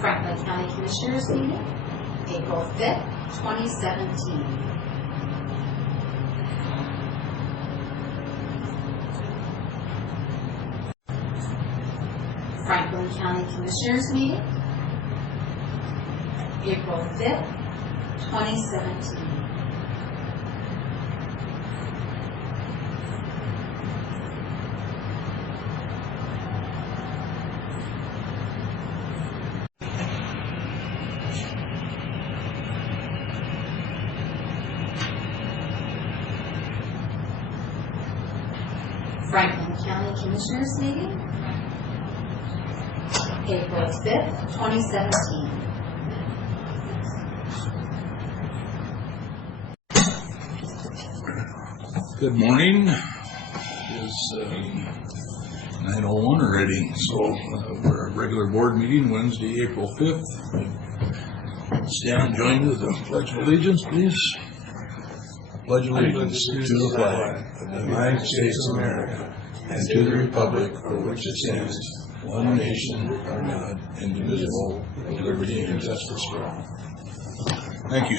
Franklin County Commissioners meeting, April 5th, 2017. Franklin County Commissioners meeting, April 5th, 2017. Franklin County Commissioners meeting, April 5th, 2017. Good morning. It is 9:01 already, so we're a regular board meeting Wednesday, April 5th. Stand and join to the Pledge of Allegiance, please. Pledge allegiance to the flag of the United States of America and to the republic for which it stands, one nation, under God, indivisible, with liberty and justice for all. Thank you.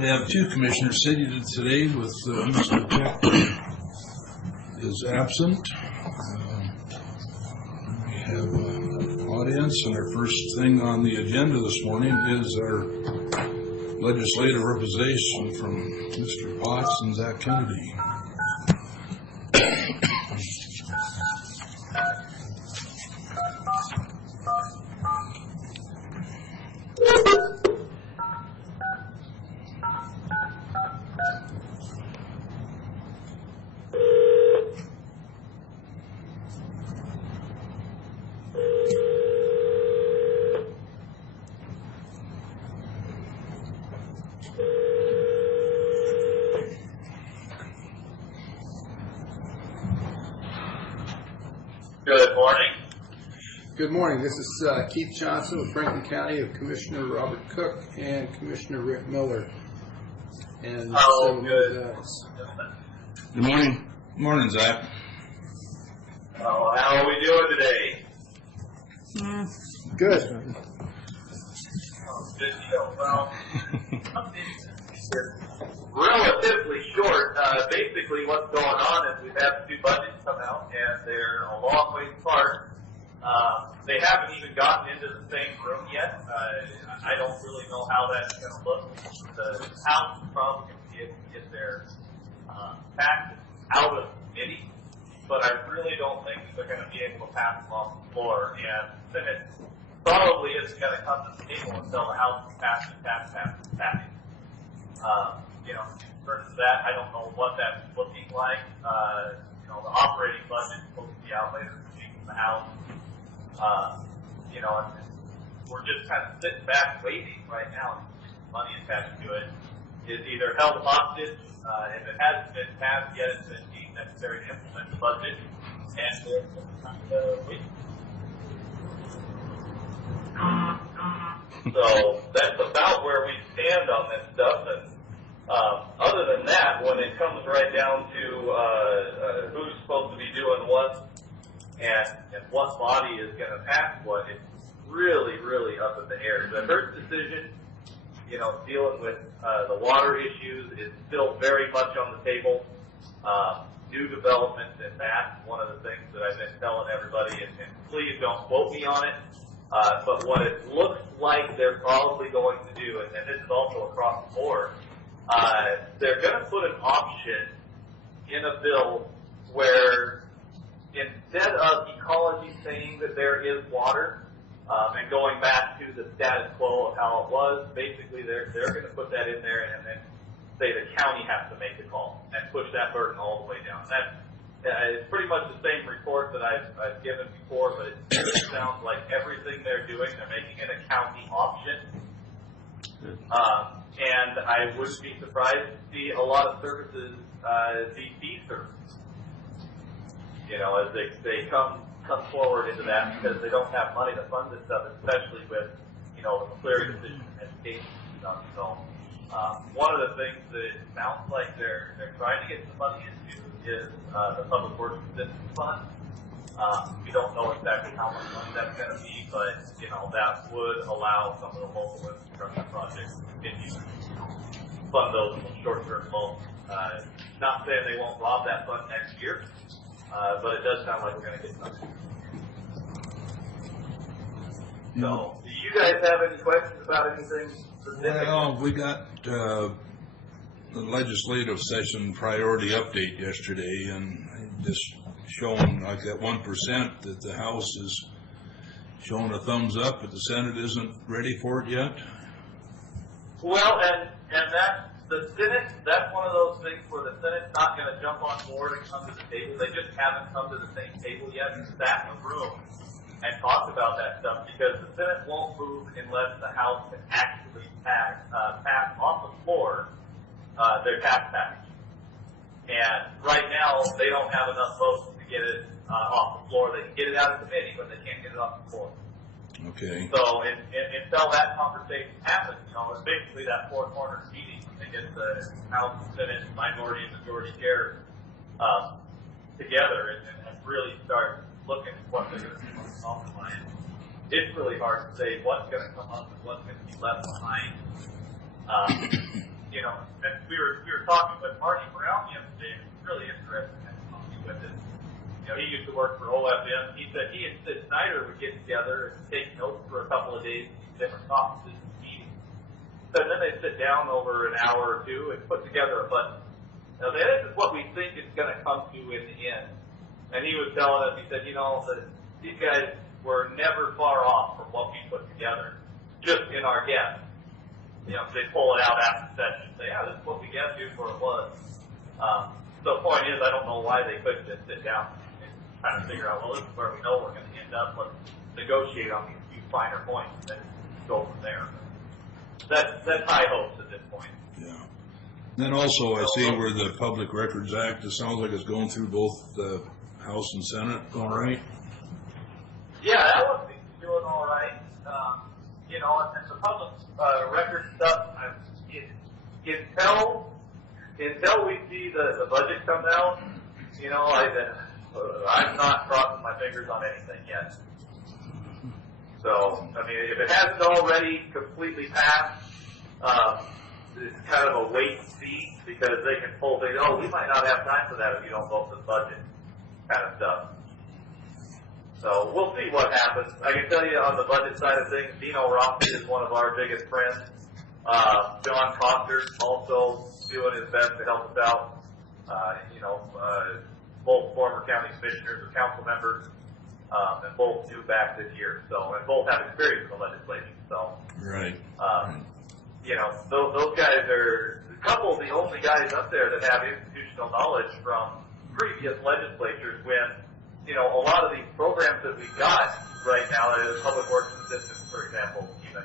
We have two commissioners seated today with Mr. Peck is absent. We have an audience, and our first thing on the agenda this morning is our legislative representation from Mr. Potts and Zach Kennedy. Good morning. Good morning. This is Keith Johnson with Franklin County of Commissioner Robert Cook and Commissioner Rick Miller. And Good. Good morning. Good morning, Zach. How are we doing today? Good. Good deal. Well, relatively short. Basically, what's going on is we've had two budgets come out, and they're a long ways apart. They haven't even gotten into the same room yet. I don't really know how that's going to look. The House is probably going to be able to get their taxes out of committee, but I really don't think that they're going to be able to pass them off the floor. And the Senate probably isn't going to come to the table until the House has passed the tax package. In terms of that, I don't know what that's looking like. The operating budget is supposed to be out later this week in the House. And we're just kind of sitting back waiting right now. Money attached to it is either held hostage. If it hasn't been passed yet, it's been deemed necessary to implement the budget, and we're kind of waiting. So that's about where we stand on this stuff. And other than that, when it comes right down to who's supposed to be doing what and what body is going to pass what, it's really, really up in the air. The first decision, dealing with the water issues is still very much on the table. New developments in that, one of the things that I've been telling everybody, and please don't quote me on it, but what it looks like they're probably going to do, and this is also across the board, they're going to put an option in a bill where instead of ecology saying that there is water and going back to the status quo of how it was, basically they're going to put that in there and then say the county has to make the call and push that burden all the way down. It's pretty much the same report that I've given before, but it sounds like everything they're doing, they're making it a county option. And I wouldn't be surprised to see a lot of services be fee services. As they come forward into that, because they don't have money to fund this stuff, especially with the clear decision and education stuff. So one of the things that it sounds like they're trying to get some money into is the Public Works Assistance Fund. We don't know exactly how much money that's going to be, but, that would allow some of the local infrastructure projects to continue to fund those short-term loans. Not saying they won't rob that fund next year, but it does sound like we're going to get something. So, do you guys have any questions about anything specific? Well, we got the legislative session priority update yesterday, and just showing like that 1% that the House is showing a thumbs up, but the Senate isn't ready for it yet. Well, and that's the Senate. That's one of those things where the Senate's not going to jump on board and come to the table. They just haven't come to the same table yet and sat in the room and talked about that stuff, because the Senate won't move unless the House can actually pass off the floor their tax package. And right now, they don't have enough votes to get it off the floor. They can get it out of committee, but they can't get it off the floor. Okay. So until that conversation happens, it's basically that four corner meeting when they get the House, Senate, minority, and majority chairs together and really start looking at what they're going to do on the compromise. It's really hard to say what's going to come up and what's going to be left behind. And we were talking with Marty Brown yesterday, and it's really interesting talking with him. He used to work for OFM. He said he and Sid Snyder would get together and take notes for a couple of days in different offices and meetings. So then they'd sit down over an hour or two and put together a budget. Now, this is what we think it's going to come to in the end. And he was telling us, he said, that these guys were never far off from what we put together, just in our guess. They pull it out after the session and say, this is what we guessed you for it was. So the point is, I don't know why they couldn't just sit down and try to figure out, well, this is where we know we're going to end up. Let's negotiate on these few finer points and then go from there. That's high hopes at this point. Yeah. Then also, I see where the Public Records Act, it sounds like it's going through both the House and Senate, all right? Yeah, that one seems to be doing all right. And the public record stuff, until we see the budget come out, I'm not crossing my fingers on anything yet. So, if it hasn't already completely passed, it's kind of a wait and see, because they can pull things, we might not have time for that if you don't vote for the budget, kind of stuff. So we'll see what happens. I can tell you on the budget side of things, Dino Rossi is one of our biggest friends. John Coster also doing his best to help us out. Both former county commissioners or council members, and both new back this year. So, and both have experience in the legislature. So, right. Those guys are a couple of the only guys up there that have institutional knowledge from previous legislatures when, a lot of these programs that we've got right now, public works assistance, for example, even,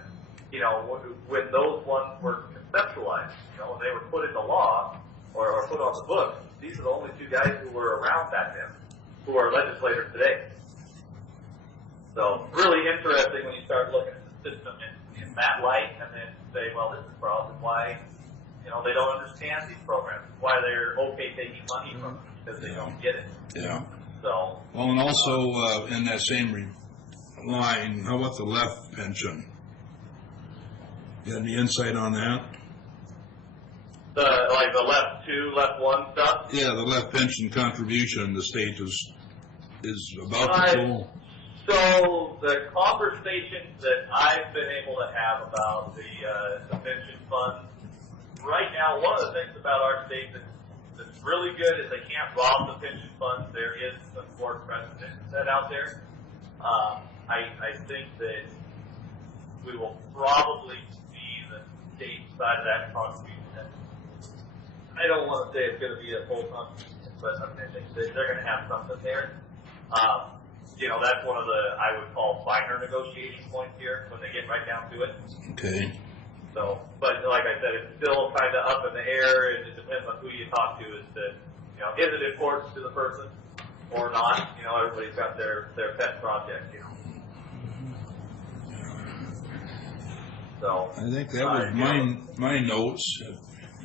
when those ones were conceptualized, when they were put into law or put on the books, these are the only two guys who were around back then, who are legislators today. So, really interesting when you start looking at the system in that light, and then say, well, this is probably why, they don't understand these programs, why they're okay taking money from them, because they don't get it. Yeah. So. Well, and also in that same line, how about the left pension? You got any insight on that? The left 2, left 1 stuff? Yeah, the left pension contribution the state is about to pull. So the conversations that I've been able to have about the pension fund, right now, one of the things about our state that's really good is they can't rob the pension funds. There is a court precedent set out there. I think that we will probably see the state side of that contribution. I don't want to say it's going to be a full contribution, but I think that they're going to have something there. That's one of the, I would call, finer negotiating points here when they get right down to it. Okay. So, but like I said, it's still kind of up in the air, and it depends on who you talk to as to, is it important to the person or not? Everybody's got their pet project, So. I think that was my notes.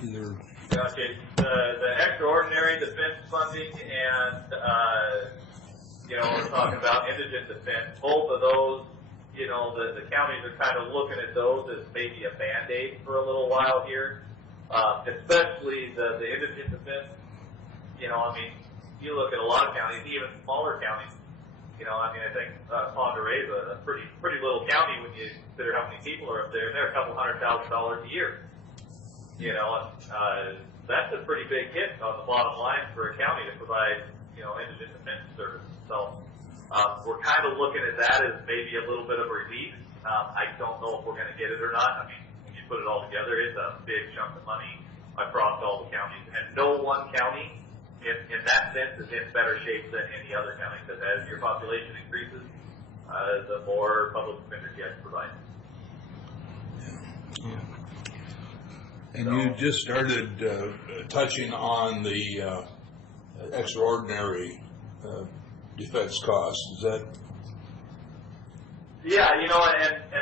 Either. Okay, the extraordinary defense funding and we're talking about indigent defense. Both of those, the counties are kind of looking at those as maybe a Band-Aid for a little while here, especially the indigent defense. You look at a lot of counties, even smaller counties. I think Ponderay is a pretty little county when you consider how many people are up there. They're a couple $100,000 a year. That's a pretty big hit on the bottom line for a county to provide, indigent defense service. So we're kind of looking at that as maybe a little bit of a relief. I don't know if we're going to get it or not. When you put it all together, it's a big chunk of money across all the counties, and no one county in that sense is in better shape than any other county, because as your population increases, the more public defenders you have to provide. And you just started touching on the extraordinary defense costs. Is that? Yeah, and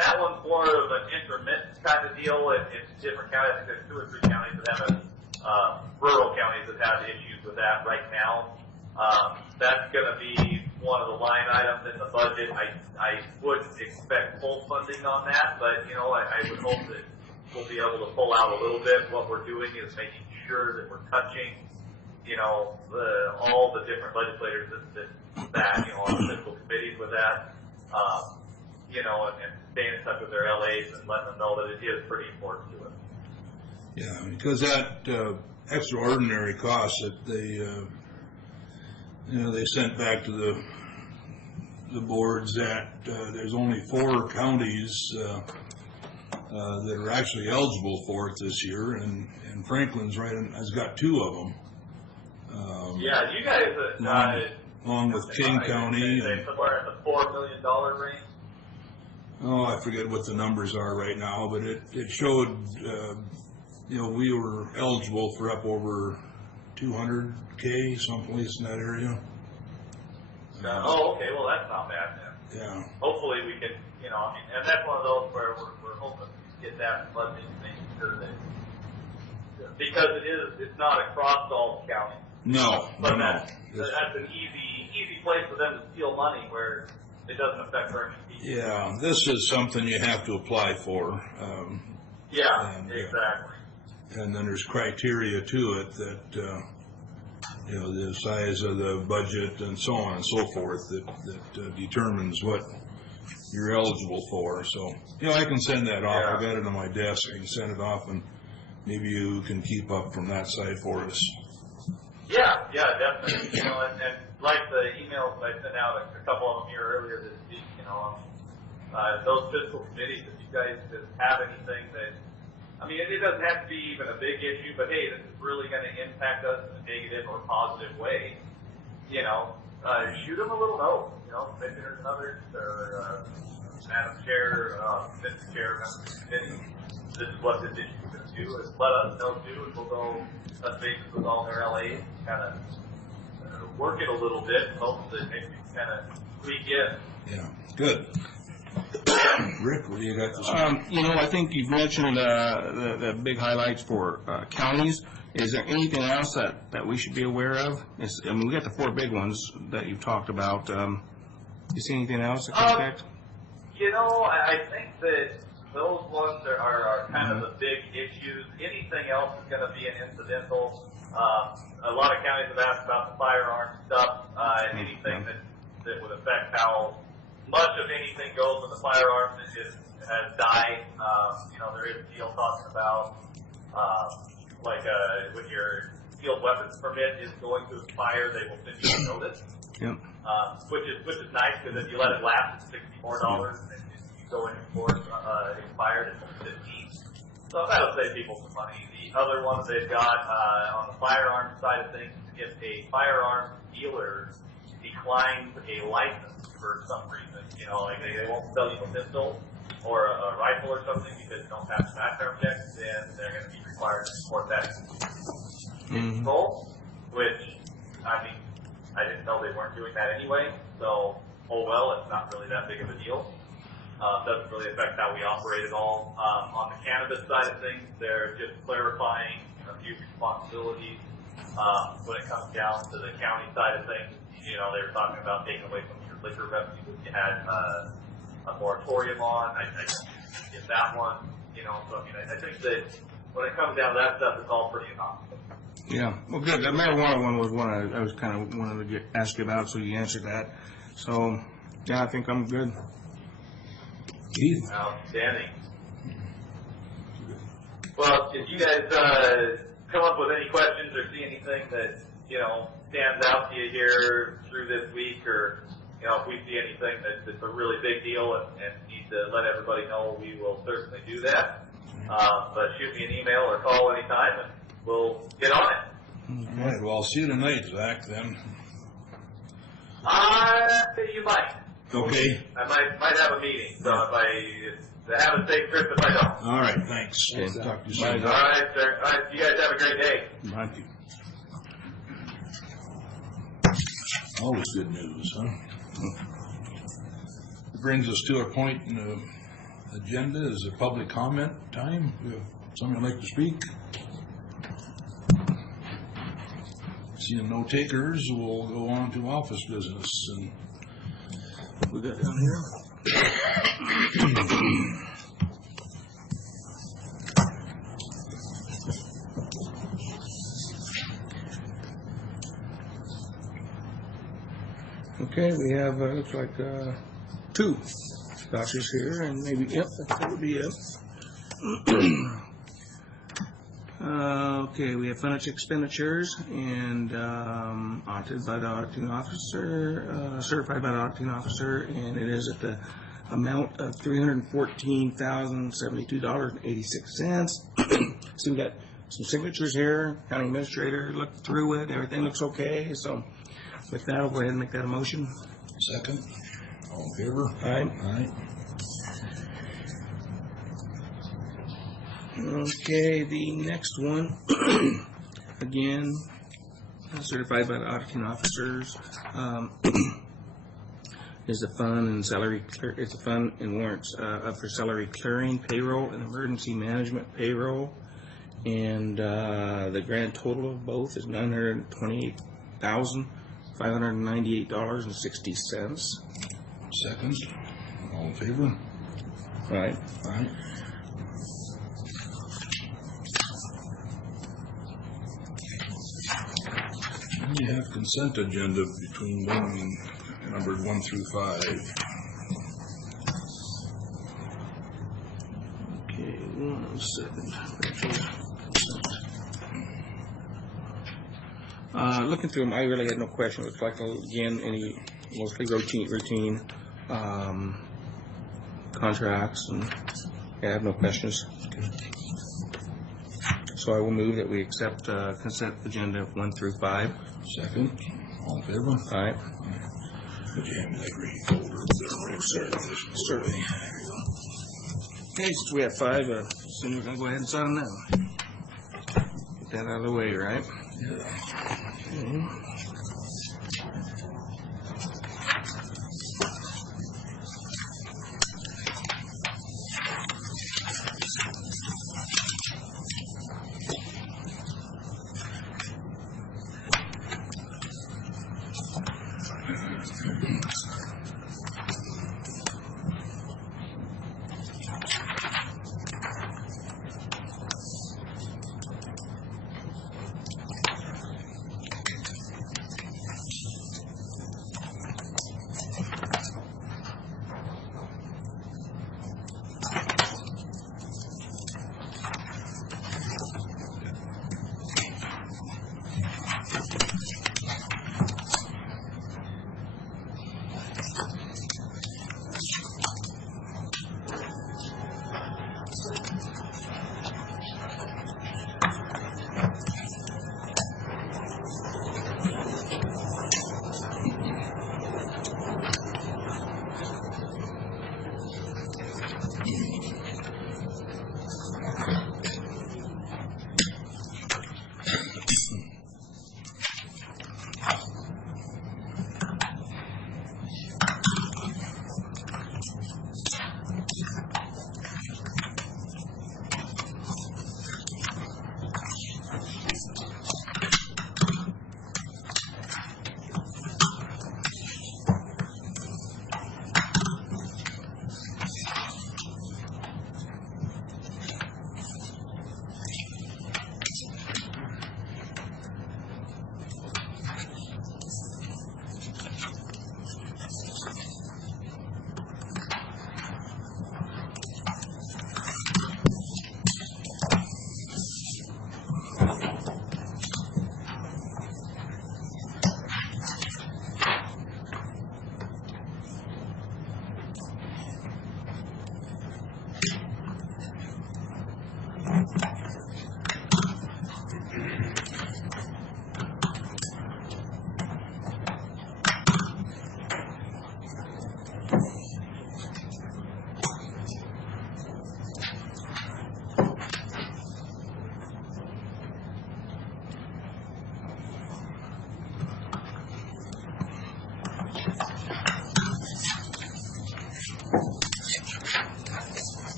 that one's more of an intermittent kind of deal. It's different counties. I think there's 2 or 3 counties that have rural counties that have issues with that right now. That's going to be one of the line items in the budget. I wouldn't expect full funding on that, but I would hope that we'll be able to pull out a little bit. What we're doing is making sure that we're touching, all the different legislators that on the fiscal committees with that, and staying in touch with their LAs and letting them know that it is pretty important to us. Yeah, because that extraordinary cost that they sent back to the boards, that there's only 4 counties that are actually eligible for it this year, and Franklin's has got 2 of them. Yeah, you guys along with King County, and somewhere in the $4 million range. Oh, I forget what the numbers are right now, but it showed, we were eligible for up over $200K, someplace in that area. Okay, well that's not bad then. Yeah. Hopefully we can, and that's one of those where we're hoping to get that funding, making sure that, because it's not across all the counties. No, but no. That's an easy place for them to steal money where it doesn't affect earning people. Yeah, this is something you have to apply for. Exactly. And then there's criteria to it that, the size of the budget and so on and so forth that determines what you're eligible for. So, I can send that off. Yeah. I've got it on my desk. I can send it off, and maybe you can keep up from that side for us. Yeah, definitely. And like the emails I sent out, a couple of them here earlier this week, those fiscal committees, if you guys have anything that, it doesn't have to be even a big issue, but hey, this is really going to impact us in a negative or positive way, shoot them a little note, maybe there's another, or Madam Chair, Mr. Chair, member of the committee, this is what this issue is going to do, is let us know too, and we'll go touch bases with all their LAs, kind of work it a little bit, hope that maybe we can kind of tweak in. Yeah, good. Rick, what do you got to say? I think you've mentioned the big highlights for counties. Is there anything else that we should be aware of? We got the 4 big ones that you've talked about. You see anything else that can affect? I think that those ones are kind of the big issues. Anything else is going to be an incidental. A lot of counties have asked about the firearm stuff, and anything that would affect how much of anything goes with the firearms has died. There is a deal talking about when your field weapons permit is going to expire, they will send you a notice. Yep. Which is nice, because if you let it lapse, it's $64, and if you go in court expired, it's $15. So that'll save people some money. The other ones they've got on the firearms side of things, if a firearms dealer declines a license for some reason, they won't sell you a pistol or a rifle or something because you don't pass the background check, then they're going to be required to report that in full, which, I didn't know they weren't doing that anyway, so, it's not really that big of a deal. Doesn't really affect how we operate at all. On the cannabis side of things, they're just clarifying a few responsibilities when it comes down to the county side of things. you know, they were talking about taking away some of your liquor revenue that you had a moratorium on. I get that one, you know, so I mean, I think that when it comes down to that stuff, it's all pretty innocuous. Yeah, well, good. That marijuana one was one I was kind of wanted to ask you about, so you answered that. So, yeah, I think I'm good. Keith? Outstanding. Well, if you guys come up with any questions or see anything that, you know, stands out to you here through this week, or, you know, if we see anything that's a really big deal and need to let everybody know, we will certainly do that. But shoot me an email or call anytime, and we'll get on it. All right, well, I'll see you tonight, Zach, then. You might. Okay. I might have a meeting, so have a safe trip if I don't. All right, thanks. Okay. Talk to you soon. All right, sir. All right, you guys have a great day. Thank you. Always good news, huh? It brings us to a point in the agenda. Is a public comment time? We have someone like to speak? Seeing no takers, we'll go on to office business. And We got down here. Okay, we have, looks like, two vouchers here, and maybe, yep, that would be it. Okay, we have financial expenditures, and, audited by the auditing officer, certified by the auditing officer, and it is at the amount of $314,072.86. So we got some signatures here, county administrator looked through it, everything looks okay, so with that, I'll go ahead and make that a motion. second, all in favor? Aye. Aye. Okay, the next one, again, certified by the auditing officers, is the fund and salary, it's a fund and warrants, for salary clearing, payroll, and emergency management payroll. And, the grand total of both is $928,598.60. Second, all in favor? Right. Aye. We have consent agenda between numbered 1 through 5. Okay, 1 second. Looking through them, I really had no question. Looks like, again, any mostly routine contracts, and I have no questions. So I will move that we accept consent agenda 1 through 5. Second, all in favor? Aye. Would you hand me that green folder over there? Certainly. Okay, since we have 5, soon we're going to go ahead and sign them now. Get that out of the way, right? Yeah. Okay.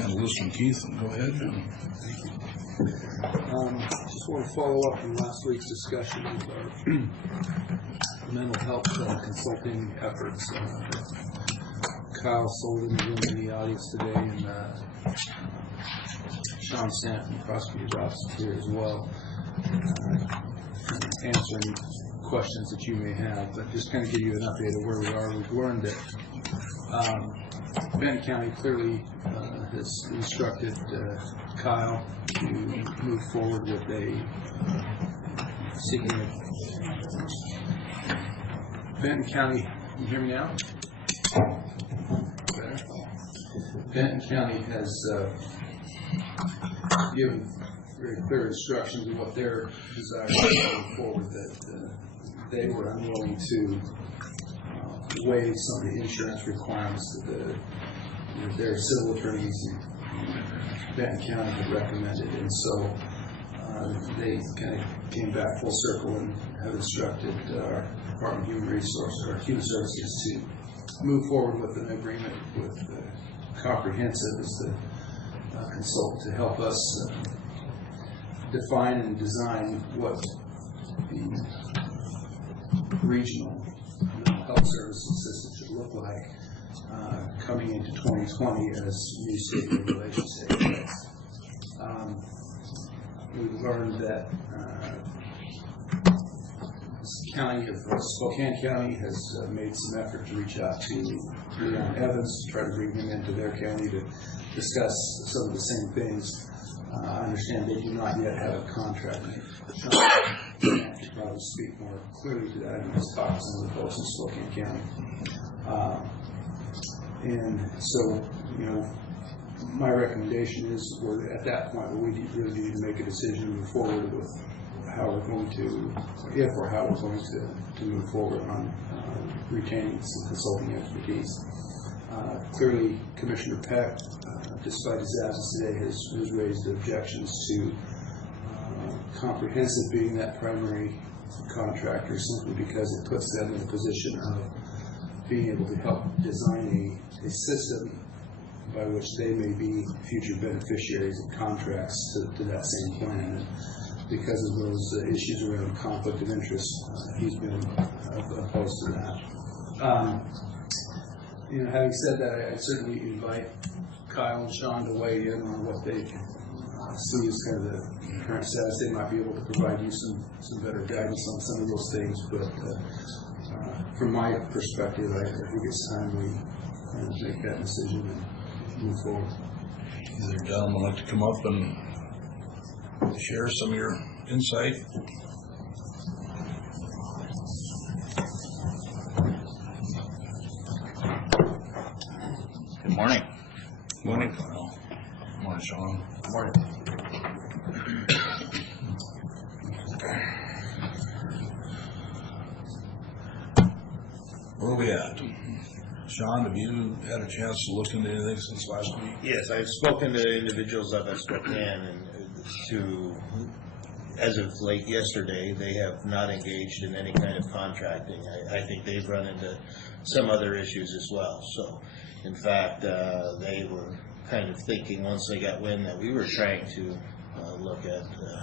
Handle this one, Keith, and go ahead. Just want to follow up on last week's discussion of our mental health consulting efforts. Kyle Sullivan is in the audience today, and Sean Stanton, prosecutor's office, is here as well, answering questions that you may have. But just kind of give you an update of where we are. We've learned that Benton County clearly has instructed Kyle to move forward with seeking Benton County. Can you hear me now? Better. Benton County has given very clear instructions of what their desire is going forward, that they were unwilling to waive some of the insurance requirements that their civil attorneys in Benton County had recommended. And so they kind of came back full circle and have instructed our Department of Human Resources, or Human Services, to move forward with an agreement with Comprehensive as the consultant to help us define and design what the regional mental health services system should look like coming into 2020 as new state regulations take place. We've learned that Spokane County has made some effort to reach out to Leon Evans to try to bring him into their county to discuss some of the same things. I understand they do not yet have a contract. Sean can probably speak more clearly to that. I just talked to some of the folks in Spokane County. And so, my recommendation is we're at that point where we really need to make a decision to move forward with how we're going to, if or how we're going to move forward on retaining some consulting expertise. Clearly, Commissioner Peck, despite his absence today, has raised objections to Comprehensive being that primary contractor simply because it puts them in a position of being able to help design a system by which they may be future beneficiaries of contracts to that same plan. And because of those issues around conflict of interest, he's been opposed to that. Having said that, I certainly invite Kyle and Sean to weigh in on what they see as kind of the current status. They might be able to provide you some better guidance on some of those things, but from my perspective, I think it's time we make that decision and move forward. Either gentleman like to come up and share some of your insight? Good morning. Morning, Kyle. Morning, Sean. Morning. Where are we at? Sean, have you had a chance to look into anything since last week? Yes, I've spoken to individuals up at Spokane, and as of late yesterday, they have not engaged in any kind of contracting. I think they've run into some other issues as well. So, in fact, they were kind of thinking once they got wind that we were trying to look at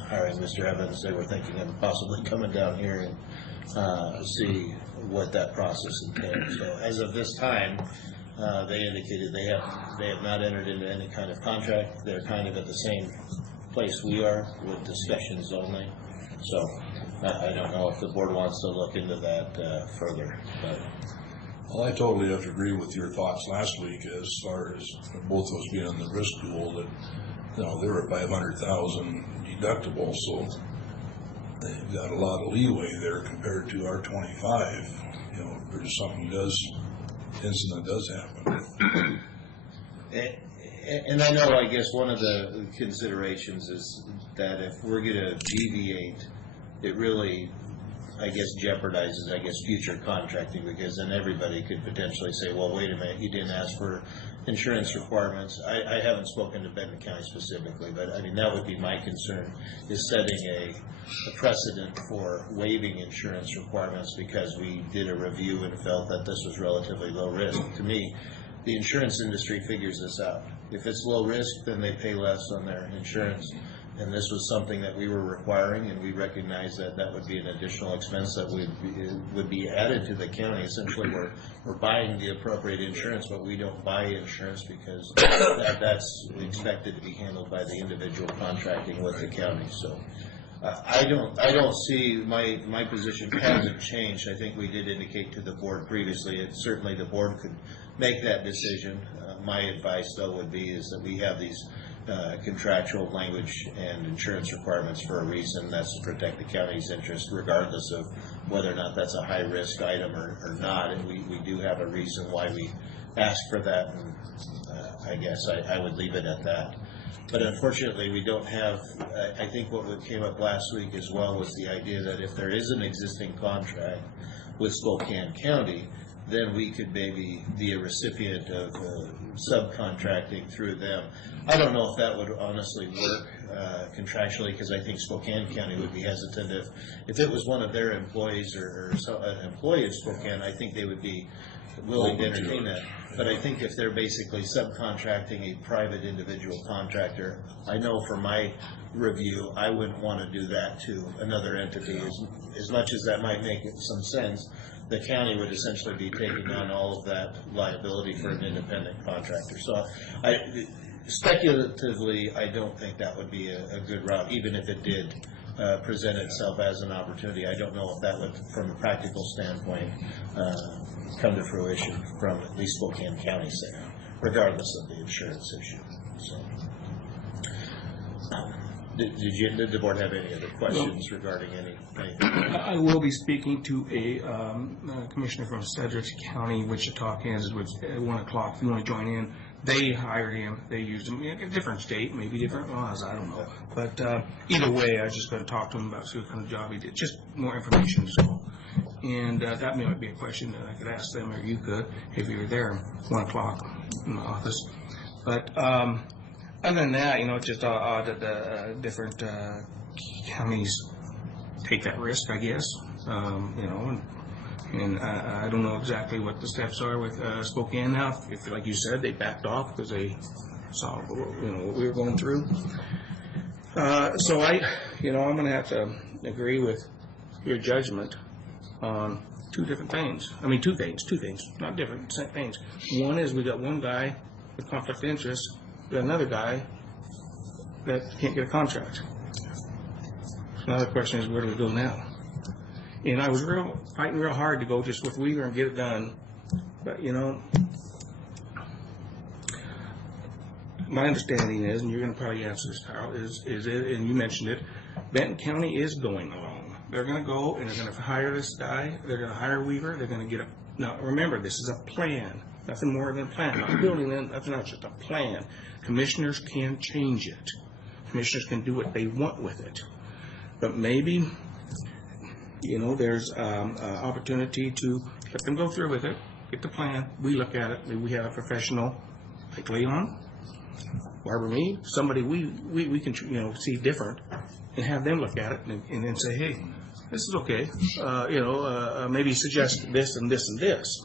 hiring Mr. Evans, they were thinking of possibly coming down here and see what that process entails. So, as of this time, they indicated they have not entered into any kind of contract. They're kind of at the same place we are with discussions only. So I don't know if the board wants to look into that further. But Well, I totally have to agree with your thoughts last week as far as both of us being in the risk pool that, they were 500,000 deductible, so they've got a lot of leeway there compared to our 25. If there's something incident does happen. And I know, I guess one of the considerations is that if we're going to deviate, it really, I guess, jeopardizes, future contracting, because then everybody could potentially say, well, wait a minute, you didn't ask for insurance requirements. I haven't spoken to Benton County specifically, but I mean, that would be my concern, is setting a precedent for waiving insurance requirements because we did a review and felt that this was relatively low risk. To me, the insurance industry figures this out. If it's low risk, then they pay less on their insurance. And this was something that we were requiring, and we recognize that that would be an additional expense that would be added to the county. Essentially, we're buying the appropriate insurance, but we don't buy insurance because that's expected to be handled by the individual contracting with the county. So I don't see, my position hasn't changed. I think we did indicate to the board previously, certainly the board could make that decision. My advice, though, would be is that we have these contractual language and insurance requirements for a reason. That's to protect the county's interest, regardless of whether or not that's a high-risk item or not. And we do have a reason why we ask for that, and I guess I would leave it at that. But unfortunately, we don't have, I think what came up last week as well was the idea that if there is an existing contract with Spokane County, then we could maybe be a recipient of subcontracting through them. I don't know if that would honestly work contractually, because I think Spokane County would be hesitant. If it was one of their employees or an employee of Spokane, I think they would be willing to entertain that. But I think if they're basically subcontracting a private individual contractor, I know from my review, I wouldn't want to do that to another entity. As much as that might make some sense, the county would essentially be taking on all of that liability for an independent contractor. So speculatively, I don't think that would be a good route, even if it did present itself as an opportunity. I don't know if that would, from a practical standpoint, come to fruition from at least Spokane County side, regardless of the insurance issue. So, did the board have any other questions regarding anything? I will be speaking to a commissioner from Cedric County, Wichita, Kansas, at 1 o'clock. If you want to join in, they hired him. They used him in a different state, maybe different laws. I don't know. But either way, I was just going to talk to him about what kind of job he did. Just more information. So. And that might be a question that I could ask them, or you could, if you were there at 1 o'clock in the office. But other than that, it's just odd that the different counties take that risk, I guess. And I don't know exactly what the steps are with Spokane now. If, like you said, they backed off because they saw what we were going through. So I'm going to have to agree with your judgment on two things, not different things. One is we got one guy with conflict of interest, we got another guy that can't get a contract. So now the question is, where do we go now? And I was fighting real hard to go just with Weaver and get it done, but my understanding is, and you're going to probably answer this, Carl, is it, and you mentioned it, Benton County is going along. They're going to go and they're going to hire this guy. They're going to hire Weaver. They're going to get now remember, this is a plan. Nothing more than a plan. Not building it, that's not just a plan. Commissioners can change it. Commissioners can do what they want with it. But maybe, there's opportunity to let them go through with it, get the plan, we look at it, maybe we have a professional like Leon, Barbara Meade, somebody we can, see different, and have them look at it and then say, hey, this is okay, maybe suggest this and this and this.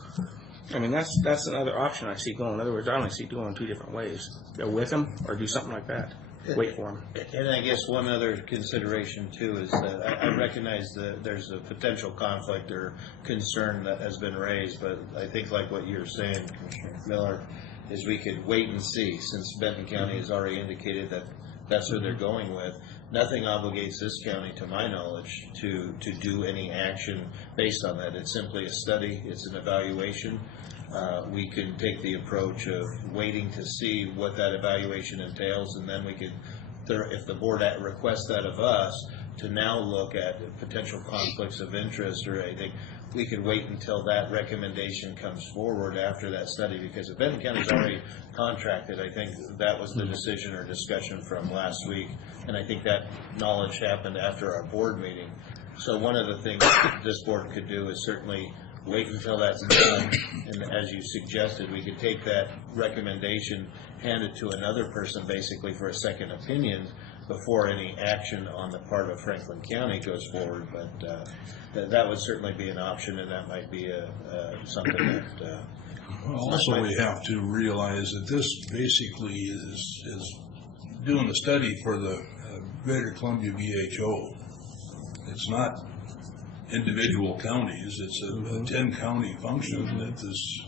I mean, that's another option I see going. In other words, I only see going two different ways. Go with them or do something like that. Wait for them. And I guess one other consideration too is that I recognize that there's a potential conflict or concern that has been raised, but I think like what you're saying, Commissioner Miller, is we could wait and see, since Benton County has already indicated that that's who they're going with. Nothing obligates this county, to my knowledge, to do any action based on that. It's simply a study, it's an evaluation. We can take the approach of waiting to see what that evaluation entails, and then we could, if the board requests that of us, to now look at potential conflicts of interest or anything. We could wait until that recommendation comes forward after that study, because if Benton County's already contracted, I think that was the decision or discussion from last week, and I think that knowledge happened after our board meeting. So one of the things this board could do is certainly wait until that's done, and as you suggested, we could take that recommendation, hand it to another person basically for a second opinion before any action on the part of Franklin County goes forward. But that would certainly be an option, and that might be something that... Also, we have to realize that this basically is doing the study for the Greater Columbia BHO. It's not individual counties. It's a 10-county function that this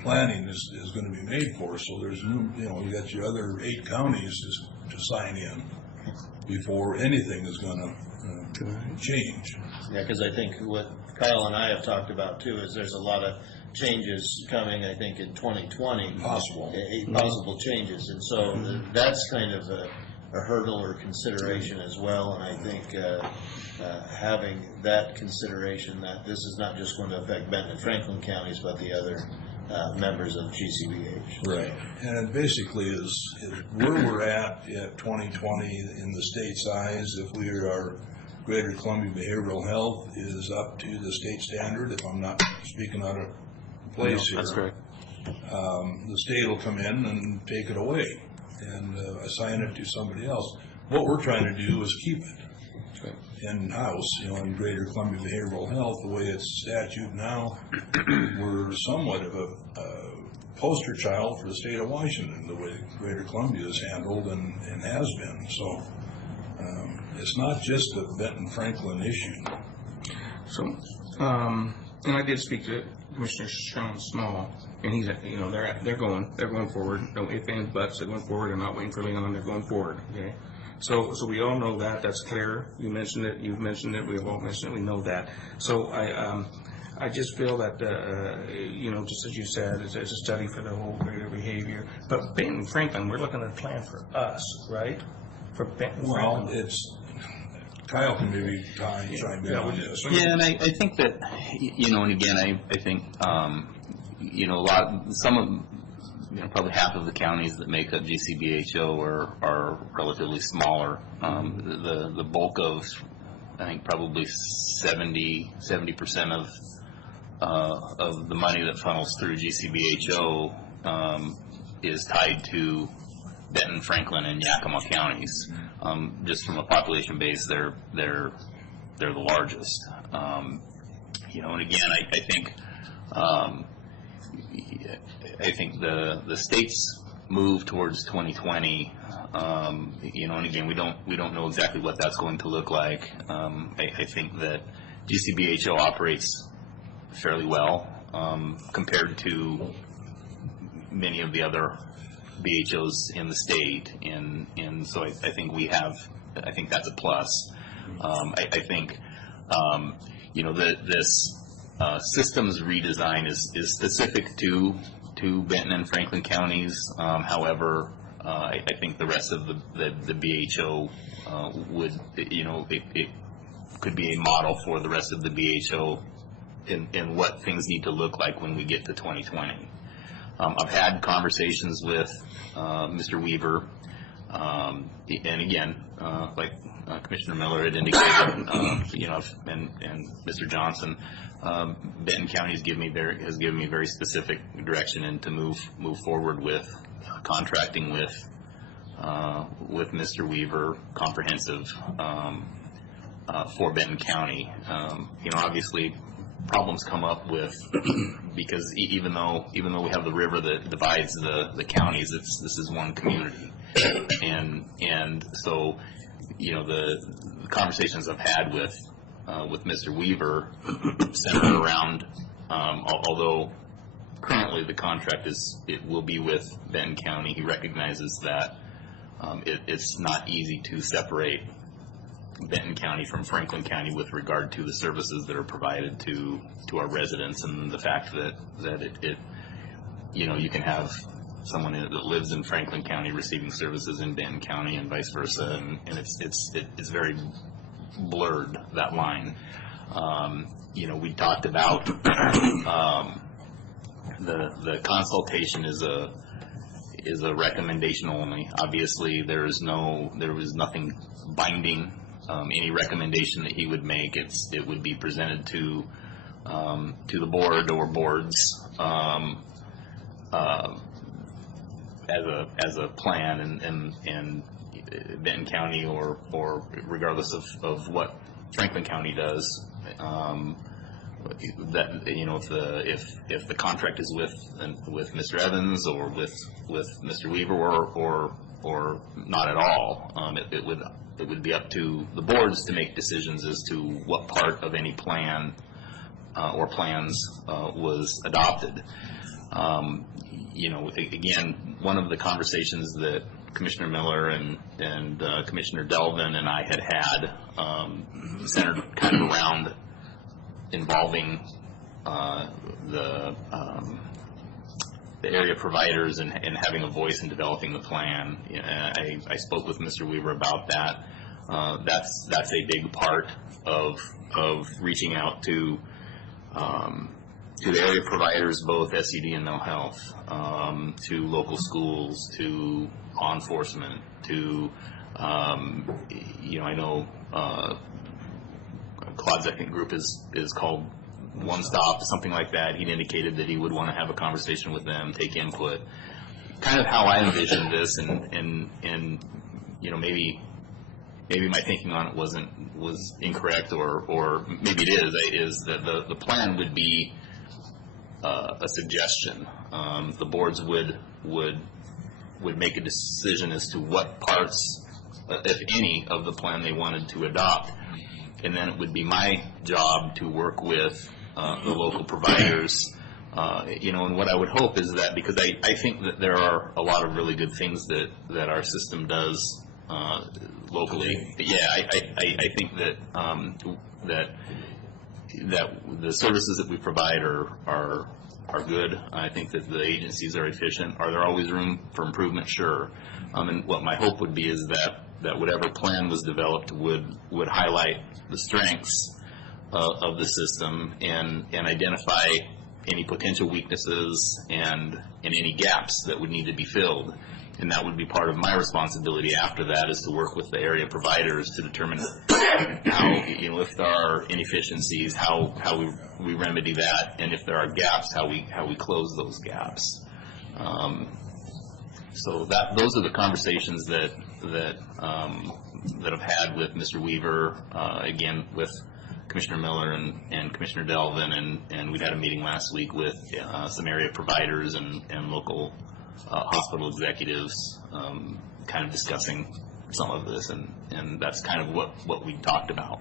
planning is going to be made for. So there's you got your other 8 counties to sign in before anything is going to change. Yeah, because I think what Kyle and I have talked about too is there's a lot of changes coming, I think, in 2020. Possible Changes, and so that's kind of a hurdle or consideration as well. And I think having that consideration that this is not just going to affect Benton and Franklin counties, but the other members of GCBH. Right. And it basically is where we're at 2020 in the state size. If we are Greater Columbia Behavioral Health is up to the state standard, if I'm not speaking out of place here. That's correct. The state will come in and take it away and assign it to somebody else. What we're trying to do is keep it in-house, in Greater Columbia Behavioral Health. The way it's statute now, we're somewhat of a poster child for the state of Washington, the way Greater Columbia is handled and has been. So it's not just a Benton Franklin issue. So, and I did speak to Commissioner Sean Small, and he's, they're going forward. No ifs, ands, buts. They're going forward. They're not waiting for Leon. They're going forward. Okay. So we all know that. That's clear. You mentioned it. You've mentioned it. We've all mentioned it. We know that. So I just feel that just as you said, it's a study for the whole greater behavior. But Benton Franklin, we're looking at a plan for us, right? For Benton Well, Franklin. it's Kyle can maybe chime in on this. Yeah, and I think that, and again, I think, probably half of the counties that make up GCBHO are relatively smaller. The bulk of, I think, probably 70% of the money that funnels through GCBHO is tied to Benton, Franklin, and Yakima counties. Just from a population base, they're the largest. And again, I think the state's move towards 2020. And again, we don't know exactly what that's going to look like. I think that GCBHO operates fairly well compared to many of the other BHOs in the state, and so I think I think that's a plus. I think this systems redesign is specific to Benton and Franklin counties. However, I think the rest of the BHO would, it could be a model for the rest of the BHO in what things need to look like when we get to 2020. I've had conversations with Mr. Weaver, and again, like Commissioner Miller had indicated, and Mr. Johnson, Benton County has given me very specific direction and to move forward with contracting with Mr. Weaver, comprehensive for Benton County. Obviously, problems come up with because even though we have the river that divides the counties, this is one community, and so the conversations I've had with Mr. Weaver centered around, although currently the contract will be with Benton County, he recognizes that it's not easy to separate Benton County from Franklin County with regard to the services that are provided to our residents, and the fact that it you can have someone that lives in Franklin County receiving services in Benton County and vice versa, and it's very blurred, that line. We talked about the consultation is a recommendation only. Obviously, there was nothing binding. Any recommendation that he would make, it would be presented to the board or boards as a plan, and Benton County or regardless of what Franklin County does, that if the contract is with Mr. Evans or with Mr. Weaver or not at all, it would be up to the boards to make decisions as to what part of any plan or plans was adopted. Again, one of the conversations that Commissioner Miller and Commissioner Delvin and I had centered kind of around involving the area providers and having a voice in developing the plan. I spoke with Mr. Weaver about that. That's a big part of reaching out to the area providers, both SED and mental health, to local schools, to law enforcement, to I know Claude's group is called One Stop, something like that. He'd indicated that he would want to have a conversation with them, take input. Kind of how I envisioned this, and maybe my thinking on it was incorrect, or maybe it is that the plan would be a suggestion. The boards would make a decision as to what parts, if any, of the plan they wanted to adopt, and then it would be my job to work with the local providers. And what I would hope is that, because I think that there are a lot of really good things that our system does locally. Yeah, I think that the services that we provide are good. I think that the agencies are efficient. Are there always room for improvement? Sure. And what my hope would be is that whatever plan was developed would highlight the strengths of the system and identify any potential weaknesses and any gaps that would need to be filled. And that would be part of my responsibility after that, is to work with the area providers to determine how, if there are inefficiencies, how we remedy that, and if there are gaps, how we close those gaps. So those are the conversations that I've had with Mr. Weaver, again with Commissioner Miller and Commissioner Delvin, and we had a meeting last week with some area providers and local hospital executives, kind of discussing some of this, and that's kind of what we talked about.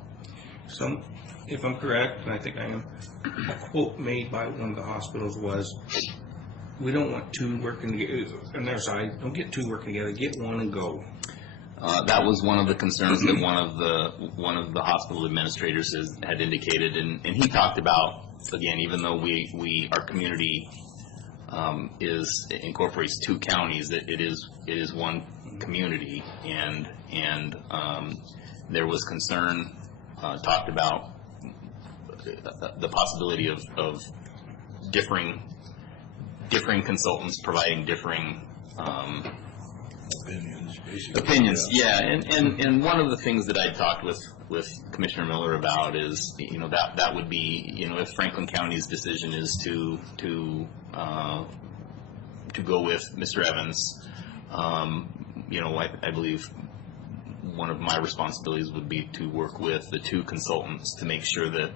So, if I'm correct, and I think I am, a quote made by one of the hospitals was, "We don't want two working together on their side. Don't get two working together. Get one and go." That was one of the concerns that one of the hospital administrators had indicated, and he talked about, again, even though our community incorporates two counties, that it is one community, and there was concern talked about the possibility of differing consultants providing differing Opinions, basically. opinions. Yeah, and one of the things that I talked with Commissioner Miller about is, that would be, if Franklin County's decision is to go with Mr. Evans, I believe one of my responsibilities would be to work with the two consultants to make sure that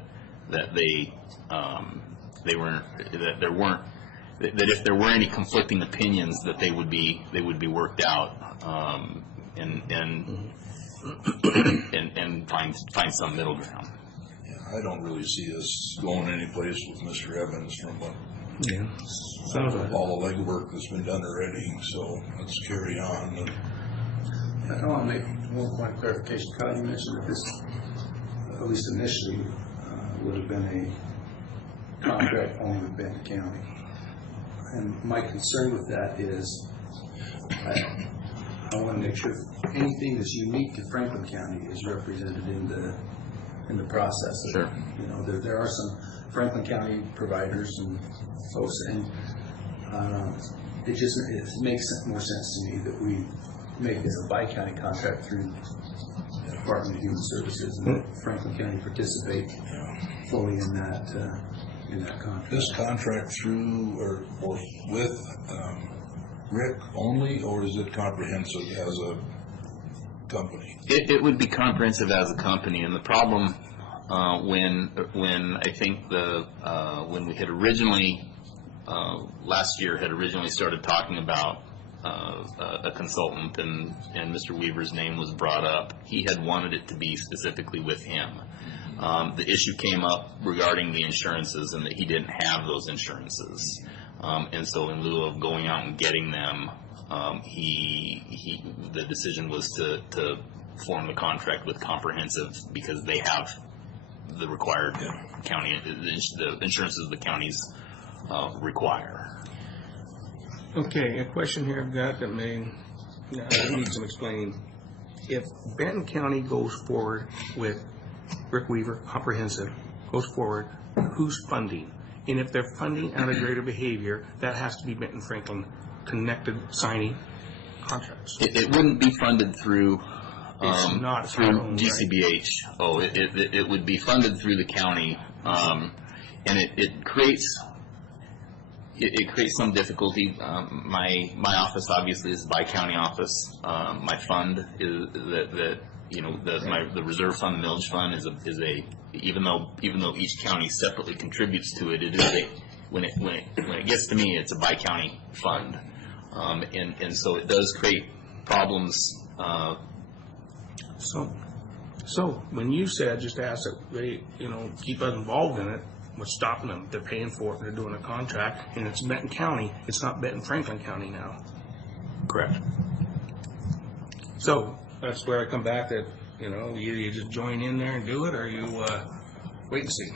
if there were any conflicting opinions, that they would be worked out, and find some middle ground. Yeah, I don't really see us going anyplace with Mr. Evans from what Sounds like all the legwork that's been done already, so let's carry on. I want to make one point of clarification. Kyle, you mentioned that this, at least initially, would have been a contract only with Benton County. And my concern with that is I want to make sure anything that's unique to Franklin County is represented in the process. Sure. There are some Franklin County providers and folks, and it makes more sense to me that we make this a bi-county contract through the Department of Human Services, and that Franklin County participate fully in that contract. This contract through or with Rick only, or is it comprehensive as a company? It would be comprehensive as a company, and the problem when I think when we had originally last year had originally started talking about a consultant, and Mr. Weaver's name was brought up, he had wanted it to be specifically with him. The issue came up regarding the insurances and that he didn't have those insurances. And so in lieu of going out and getting them, the decision was to form the contract with Comprehensive because they have the required county, the insurances the counties require. Okay, a question here I've got that may need some explaining. If Benton County goes forward with Rick Weaver, Comprehensive, goes forward, who's funding? And if they're funding out of Greater Behavior, that has to be Benton Franklin connected signing contracts. It wouldn't be funded through It's not through own, GCBH. Right? Oh, it would be funded through the county, and it creates some difficulty. My office obviously is a bi-county office. My fund is the reserve fund, the millage fund is a even though each county separately contributes to it, it is a when it gets to me, it's a bi-county fund, and so it does create problems. So when you said just ask that they keep us involved in it, what's stopping them? They're paying for it. They're doing a contract, and it's Benton County. It's not Benton Franklin County now. Correct. So that's where I come back that you just join in there and do it, or you wait and see.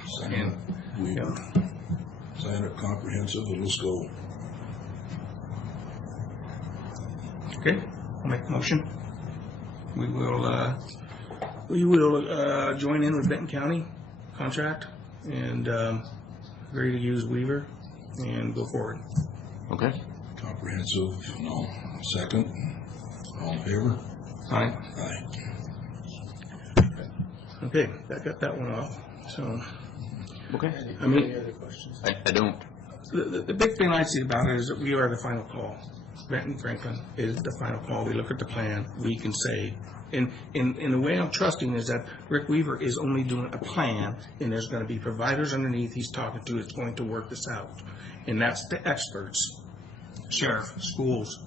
Sign up Comprehensive and let's go. Okay, I'll make the motion. We will join in with Benton County contract and agree to use Weaver and go forward. Okay. Comprehensive, no. Second. All in favor? Aye. Aye. Okay, that got that one off. So, Okay. I mean, Any other questions? I don't. the big thing I see about it is that we are the final call. Benton Franklin is the final call. We look at the plan. We can say, and the way I'm trusting is that Rick Weaver is only doing a plan, and there's going to be providers underneath he's talking to that's going to work this out, and that's the experts, sheriff, schools,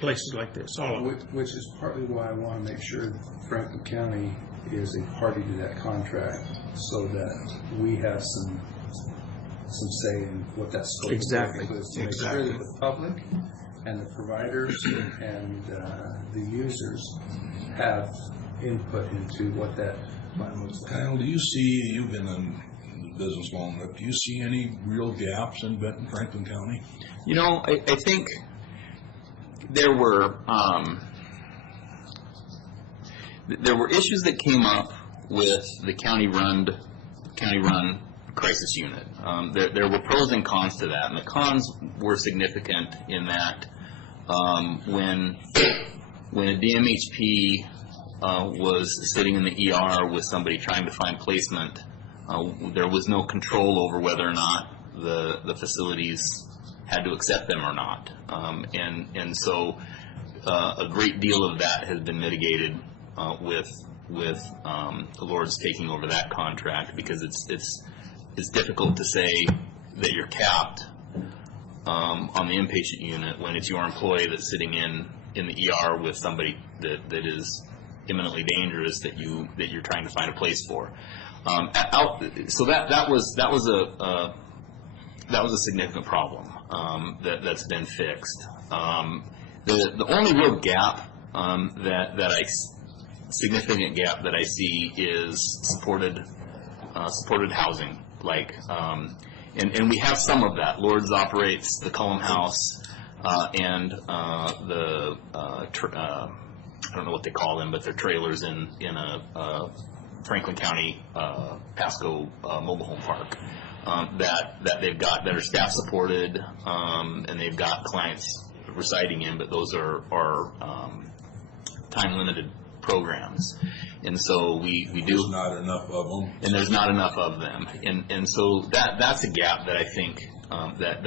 places like this, all of it. Which is partly why I want to make sure that Franklin County is a party to that contract, so that we have some say in what that scope Exactly. of work is, to make Exactly. sure that the public and the providers and the users have input into what that plan looks like. Kyle, do you see, you've been in the business long enough, do you see any real gaps in Benton Franklin County? I think there were issues that came up with the county-run crisis unit. There were pros and cons to that, and the cons were significant in that when a DMHP was sitting in the ER with somebody trying to find placement, there was no control over whether or not the facilities had to accept them or not. And so a great deal of that has been mitigated with the Lords taking over that contract, because it's difficult to say that you're capped on the inpatient unit when it's your employee that's sitting in the ER with somebody that is imminently dangerous that you're trying to find a place for. So that was a significant problem that's been fixed. The only real gap significant gap that I see is supported housing, and we have some of that. Lords operates the Cullum House and I don't know what they call them, but they're trailers in a Franklin County Pasco mobile home park that they've got that are staff supported, and they've got clients residing in, but those are time limited programs, and so we do. There's not enough of them, and there's not enough of them, and so that's a gap that I think that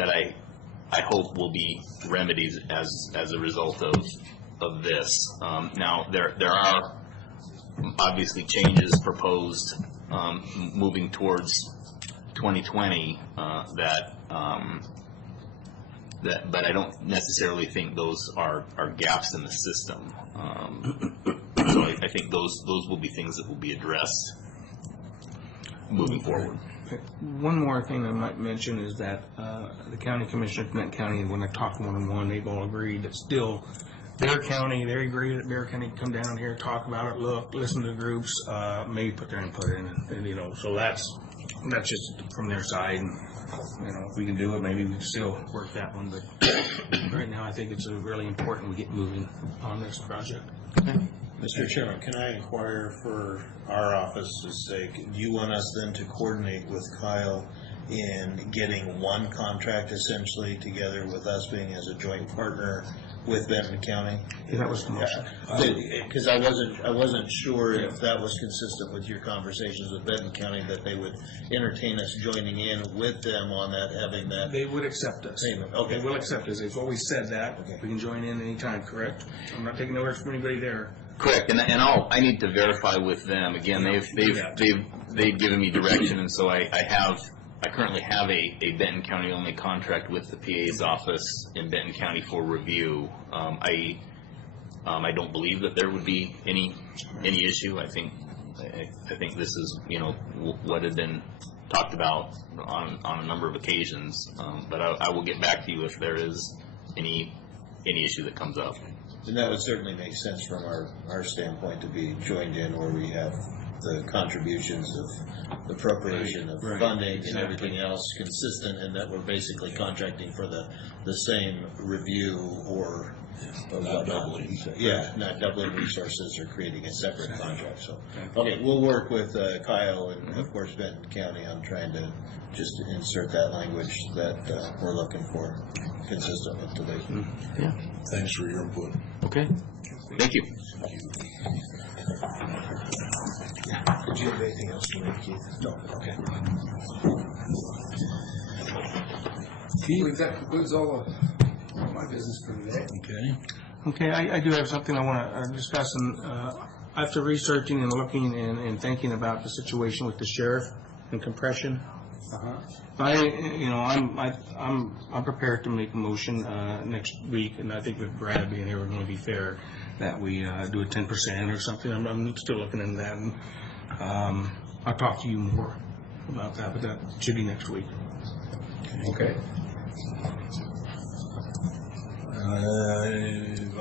I hope will be remedied as a result of this. Now there are obviously changes proposed moving towards 2020 but I don't necessarily think those are gaps in the system. So I think those will be things that will be addressed moving forward. One more thing I might mention is that the county commissioner of Benton County, when I talked one-on-one, they've all agreed that still Bear County, they agree that Bear County can come down here, talk about it, look, listen to the groups, maybe put their input in, and so that's just from their side. And, if we can do it, maybe we can still work that one. But right now, I think it's really important we get moving on this project. Okay. Mr. Chairman, can I inquire for our office's sake, do you want us then to coordinate with Kyle in getting one contract essentially together with us being as a joint partner with Benton County? Yeah, that was the motion. Because I wasn't sure if that was consistent with your conversations with Benton County, that they would entertain us joining in with them on that, having that. They would accept us. Payment. Okay. They will accept us. They've always said that. Okay. We can join in anytime, correct? I'm not taking no orders from anybody there. Correct, and I need to verify with them. Again, they've given me direction, and so I currently have a Benton County only contract with the PA's office in Benton County for review. I don't believe that there would be any issue. I think this is what had been talked about on a number of occasions. But I will get back to you if there is any issue that comes up. And that would certainly make sense from our standpoint to be joined in where we have the contributions of appropriation of funding and everything else consistent, and that we're basically contracting for the same review or not doubling. Yeah, not doubling resources or creating a separate contract. So, okay, we'll work with Kyle and of course Benton County on trying to just insert that language that we're looking for, consistent with today's. Yeah. Thanks for your input. Okay. Thank you. Did you have anything else to make, Keith? No. Okay. Keith, that concludes all of my business for today. Okay. Okay, I do have something I want to discuss, and after researching and looking and thinking about the situation with the sheriff and compression, I'm prepared to make a motion next week, and I think with Brad being here, we're going to be fair that we do a 10% or something. I'm still looking into that, and I'll talk to you more about that, but that should be next week. Okay.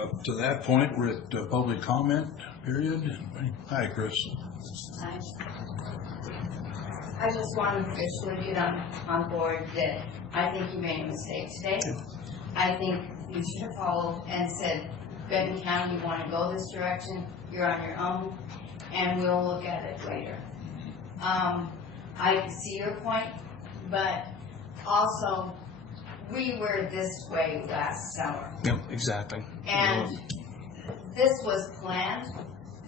Up to that point, we're at public comment period. Hi, Chris. I just want to officially get on board that I think you made a mistake today. I think you should have followed and said, Benton County, you want to go this direction, you're on your own, and we'll look at it later. I see your point, but also, we were this way last summer. Yep, exactly. And this was planned.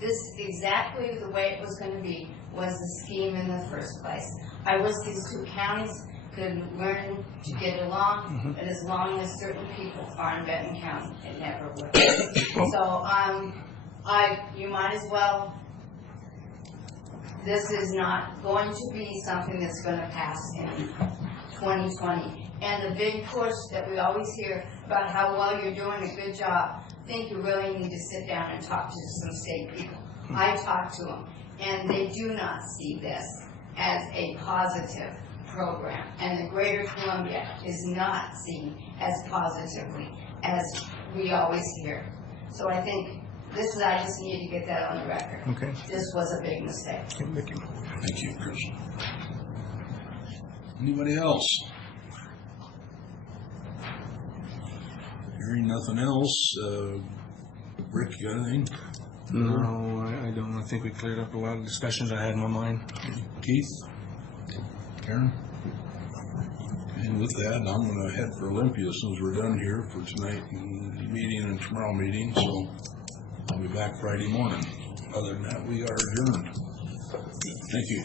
This, exactly the way it was going to be, was the scheme in the first place. I wish these two counties could learn to get along, but as long as certain people are in Benton County, it never will. So, you might as well, this is not going to be something that's going to pass in 2020. And the big push that we always hear about how well you're doing a good job, I think you really need to sit down and talk to some state people. I talked to them, and they do not see this as a positive program. And the Greater Columbia is not seen as positively as we always hear. So I think this is, I just need to get that on the record. Okay. This was a big mistake. Thank you, Chris. Anybody else? Hearing nothing else, Rick, you got anything? No, I don't. I think we cleared up a lot of discussions I had in my mind. Keith? Karen? And with that, I'm going to head for Olympia as soon as we're done here for tonight meeting and tomorrow meeting, so I'll be back Friday morning. Other than that, we are adjourned. Thank you.